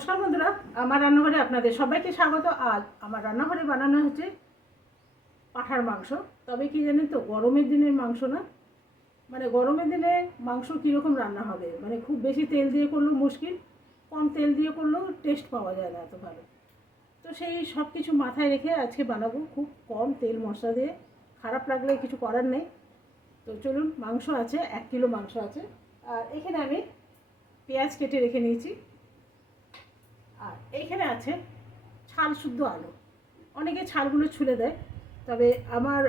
নমস্কার বন্ধুরা, আমার রান্নাঘরে আপনাদের সবাইকে স্বাগত। আজ আমার রান্নাঘরে বানানো হচ্ছে পাঠার মাংস। তবে কি জানেন তো, গরমের দিনের মাংস না। মানে গরমের দিনে মাংস কীরকম রান্না হবে? মানে খুব বেশি তেল দিয়ে করলেও মুশকিল, কম তেল দিয়ে করলেও টেস্ট পাওয়া যায় না এত ভালো। তো সেই সব কিছু মাথায় রেখে আজকে বানাবো খুব কম তেল মশলা দিয়ে। খারাপ লাগলে কিছু করার নেই। তো চলুন, মাংস আছে, এক কিলো মাংস আছে। আর এখানে আমি পেঁয়াজ কেটে রেখে নিয়েছি। আর এইখানে আছে ছাল শুদ্ধ আলু। অনেকে ছালগুলো ছুলে দেয়, তবে আমার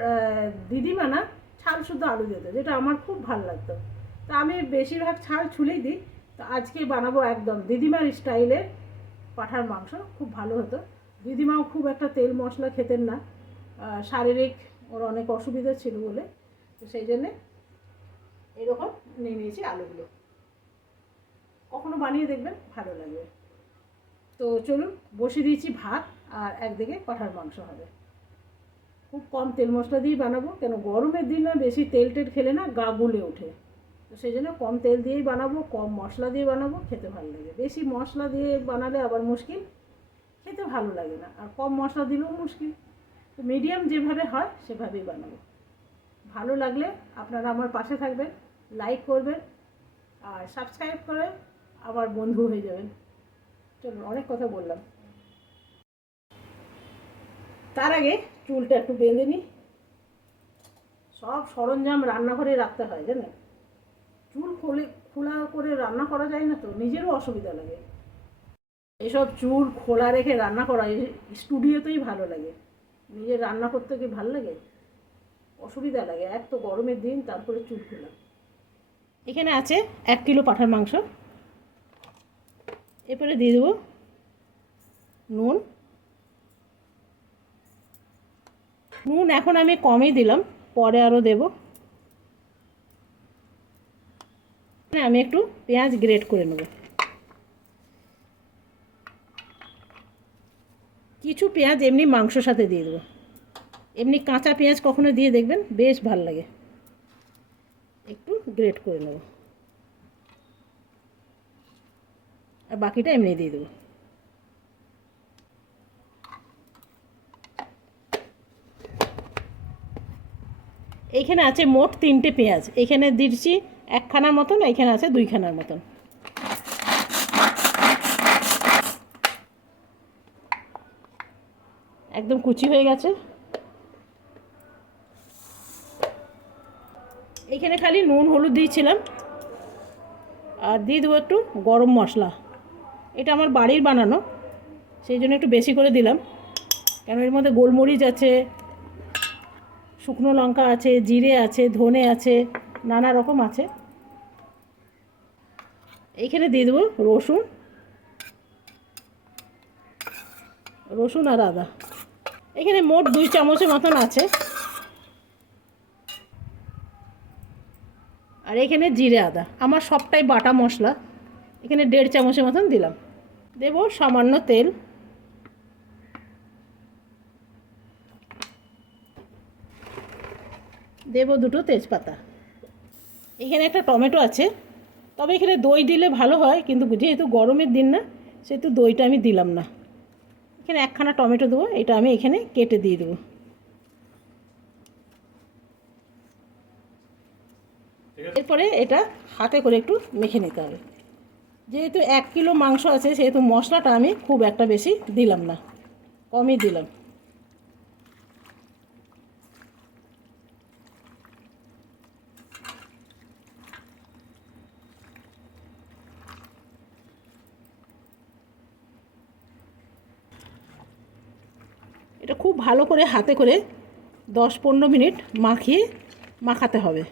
দিদিমা না ছাল শুদ্ধ আলু দিত যেটা আমার খুব ভালো লাগতো। তা আমি বেশিরভাগ ছাল ছুলেই দিই, তো আজকে বানাবো একদম দিদিমার স্টাইলে পাঠার মাংস, খুব ভালো হতো। দিদিমাও খুব একটা তেল মশলা খেতেন না শারীরিক ওর অনেক অসুবিধা ছিল বলে, তো সেই জন্যে এরকম নিয়ে নিয়েছি আলুগুলো। কখনো বানিয়ে দেখবেন, ভালো লাগবে। তো চলুন, বসিয়ে দিয়েছি ভাত আর একদিকে পাঠার মাংস হবে। খুব কম তেল মশলা দিয়েই বানাবো, কেন গরমের দিন বেশি তেল টেল খেলে না গা গুলে ওঠে। তো সেই জন্য কম তেল দিয়েই বানাবো, কম মশলা দিয়ে বানাবো, খেতে ভালো লাগে। বেশি মশলা দিয়ে বানালে আবার মুশকিল, খেতে ভালো লাগে না। আর কম মশলা দিলেও মুশকিল। তো মিডিয়াম যেভাবে হয়, সেভাবেই বানাবো। ভালো লাগলে আপনারা আমার পাশে থাকবেন, লাইক করবেন আর সাবস্ক্রাইব করে আমার বন্ধু হয়ে যাবেন। চলুন, অনেক কথা বললাম। তার আগে চুলটা একটু বেঁধে নিই। সব সরঞ্জাম রান্নাঘরে রাখতে হয়, জানেন? চুল খোলে, খোলা করে রান্না করা যায় না তো, নিজেরও অসুবিধা লাগে। এসব চুল খোলা রেখে রান্না করা স্টুডিওতেই ভালো লাগে। নিজের রান্না করতে কি ভালো লাগে? অসুবিধা লাগে, এক তো গরমের দিন, তারপরে চুল খোলা। এখানে আছে এক কিলো পাঠার মাংস। এরপরে দিয়ে দেবো নুন। নুন এখন আমি কমই দিলাম, পরে আরও দেব। আমি একটু পেঁয়াজ গ্রেট করে নেব। কিছু পেঁয়াজ এমনি মাংসর সাথে দিয়ে দেবো। এমনি কাঁচা পেঁয়াজ কখনো দিয়ে দেখবেন, বেশ ভালো লাগে। একটু গ্রেট করে নেব। আর বাকিটা এমনি দিয়ে দেবো। এইখানে আছে মোট তিনটে পেঁয়াজ। এখানে দিচ্ছি একখানার মতন এখানে আছে দুইখানার মতন। একদম কুচি হয়ে গেছে। এখানে খালি নুন, হলুদ দিয়েছিলাম। আর দিয়ে দেবো একটু গরম মশলা। এটা আমার বাড়ির বানানো, সেই জন্য একটু বেশি করে দিলাম। কেন এর মধ্যে গোলমরিচ আছে, শুকনো লঙ্কা আছে, জিরে আছে, ধনে আছে, নানা রকম আছে। এইখানে দিয়ে দেবো রসুন রসুন আর আদা। এখানে মোট দুই চামচের মতন আছে। আর এখানে জিরে আদা। আমার সবটাই বাটা মশলা। এখানে দেড় চামচের মতন দিলাম। দেব সামান্য তেল। দেব দুটো তেজপাতা। এখানে একটা টমেটো আছে। তবে এখানে দই দিলে ভালো হয়, কিন্তু যেহেতু গরমের দিন না, সেহেতু দইটা আমি দিলাম না। এখানে একখানা টমেটো দেবো, এটা আমি এখানে কেটে দিয়ে দেবো। এরপরে এটা হাতে করে একটু মেখে নিতে হবে। যেহেতু এক কিলো মাংস আছে, সেহেতু মশলাটা আমি খুব একটা বেশি দিলাম না, কমই দিলাম। এটা খুব ভালো করে হাতে করে দশ পনেরো মিনিট মাখিয়ে, মাখাতে হবে।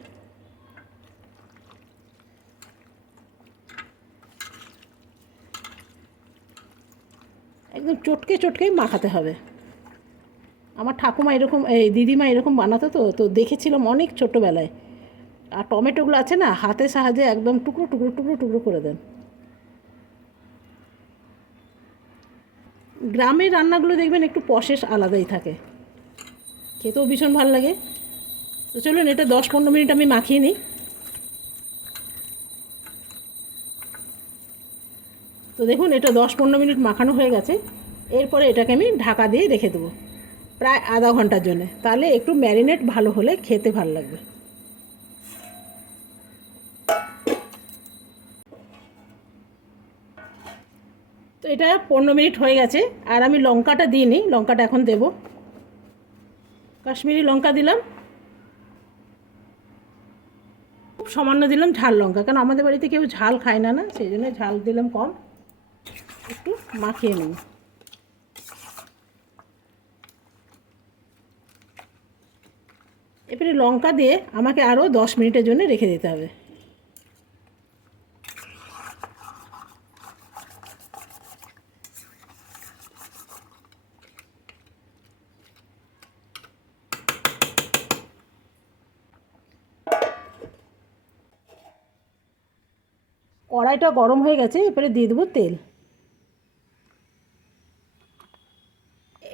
একদম চটকে চটকে মাখাতে হবে। আমার ঠাকুমা এরকম, এই দিদিমা এরকম বানাতো তো তো দেখেছিলাম অনেক ছোটোবেলায় আর টমেটোগুলো আছে না হাতের সাহায্যে একদম টুকরো টুকরো টুকরো টুকরো করে দেন। গ্রামের রান্নাগুলো দেখবেন একটু প্রসেস আলাদাই থাকে। খেতেও ভীষণ ভালো লাগে। তো চলুন, এটা দশ পনেরো মিনিট আমি মাখিয়ে নিই। তো দেখুন, এটা দশ পনেরো মিনিট মাখানো হয়ে গেছে। এরপরে এটাকে আমি ঢাকা দিয়ে রেখে দেবো প্রায় আধা ঘণ্টার জন্য। তাহলে একটু ম্যারিনেট ভালো হলে খেতে ভালো লাগবে। তো এটা পনেরো মিনিট হয়ে গেছে, আর আমি লঙ্কাটা দিইনি, লঙ্কাটা এখন দেব। কাশ্মীরি লঙ্কা দিলাম। খুব সামান্য দিলাম ঝাল লঙ্কা, কারণ আমাদের বাড়িতে কেউ ঝাল খায় না না, সেই জন্য ঝাল দিলাম কম। একটু মাখিয়ে নিই এবারে লঙ্কা দিয়ে আমাকে আরও দশ মিনিটের জন্য রেখে দিতে হবে। কড়াইটা গরম হয়ে গেছে এরপরে দিয়ে দেবো তেল।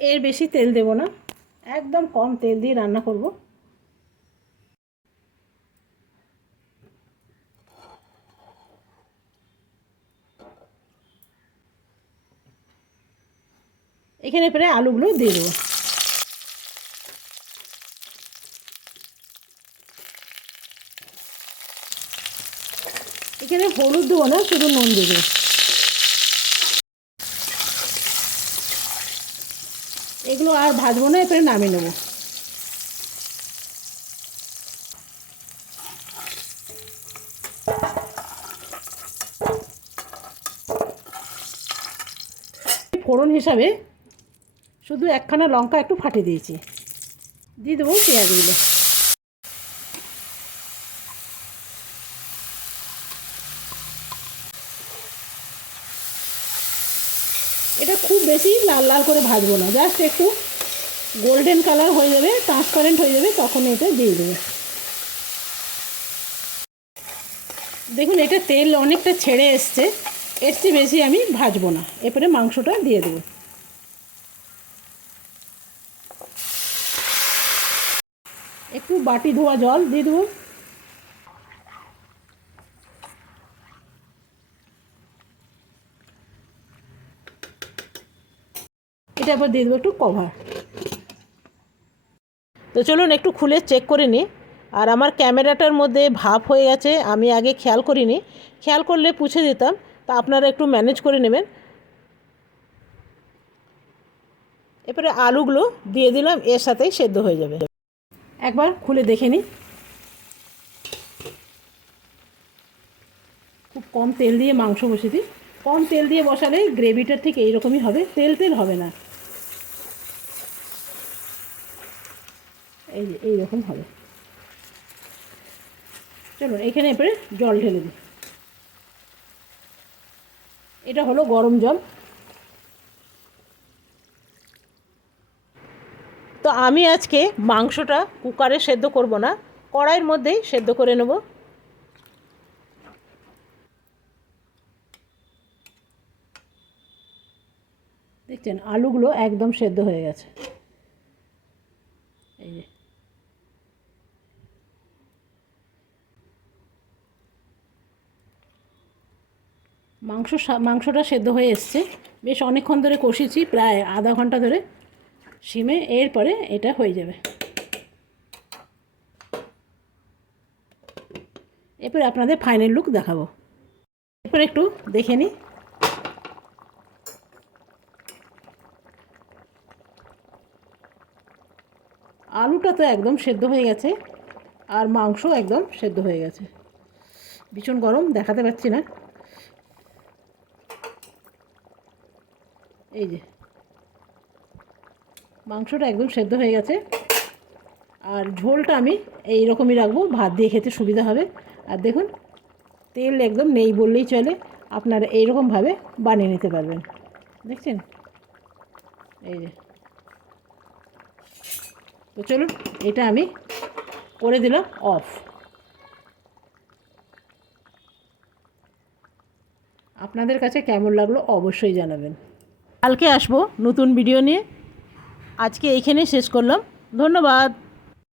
এর বেশি তেল দেব না, একদম কম তেল দিয়ে রান্না করব। এখানে এবারে আলুগুলো দিয়ে দেবো। এখানে হলুদ দেবো না, শুধু নুন দেবো। এগুলো আর ভাজবো না, এরপরে নামিয়ে নেব। ফোড়ন হিসাবে শুধু একখানা লঙ্কা একটু ফাটিয়ে দিয়েছি। দিয়ে দেবো পেঁয়াজগুলো। এটা খুব বেশি লাল লাল করে ভাজবো না, জাস্ট একটু গোল্ডেন কালার হয়ে যাবে ট্রান্সপারেন্ট হয়ে যাবে, তখন এটা দিয়ে দেবে। দেখুন, এটা তেল অনেকটা ছেড়ে এসছে, এর চেয়ে বেশি আমি ভাজবো না। এরপরে মাংসটা দিয়ে দেবো একটু বাটি ধোয়া জল দিয়ে দেবো। এটা আবার দিয়ে দেবো একটু কভার তো চলুন একটু খুলে চেক করে নিই আর আমার ক্যামেরাটার মধ্যে ভাপ হয়ে গেছে, আমি আগে খেয়াল করিনি। খেয়াল করলে পুছে দিতাম, তা আপনারা একটু ম্যানেজ করে নেবেন। এরপরে আলুগুলো দিয়ে দিলাম, এর সাথেই সেদ্ধ হয়ে যাবে। একবার খুলে দেখে নিই। খুব কম তেল দিয়ে মাংস বসে দিই। কম তেল দিয়ে বসালে গ্রেভিটা ঠিক এইরকমই হবে, তেল তেল হবে না। এই যে এইরকম হবে। চলুন, এখানে এবারে জল ঢেলে দিই। এটা হলো গরম জল। তো আমি আজকে মাংসটা কুকারে সেদ্ধ করব না, কড়াইয়ের মধ্যেই সেদ্ধ করে নেব। দেখছেন, আলুগুলো একদম সেদ্ধ হয়ে গেছে। এই যে। মাংস মাংসটা সেদ্ধ হয়ে এসছে। বেশ অনেকক্ষণ ধরে কষেছি প্রায় আধা ঘণ্টা ধরে সিমে এরপরে এটা হয়ে যাবে। এরপরে আপনাদের ফাইনাল লুক দেখাবো। এরপর একটু দেখে নিই। আলুটা তো একদম সেদ্ধ হয়ে গেছে, আর মাংস একদম সেদ্ধ হয়ে গেছে। ভীষণ গরম, দেখাতে পাচ্ছি না। এই যে মাংসটা একদম সেদ্ধ হয়ে গেছে। আর ঝোলটা আমি এই রকমই রাখব, ভাত দিয়ে খেতে সুবিধা হবে। আর দেখুন, তেল একদম নেই বললেই চলে, আপনারা এইরকমভাবে বানিয়ে নিতে পারবেন। দেখছেন? এই যে। তো চলুন, এটা আমি করে দিলাম অফ। আপনাদের কাছে কেমন লাগল অবশ্যই জানাবেন। কালকে আসব নতুন ভিডিও নিয়ে। আজকে এইখানে শেষ করলাম। ধন্যবাদ।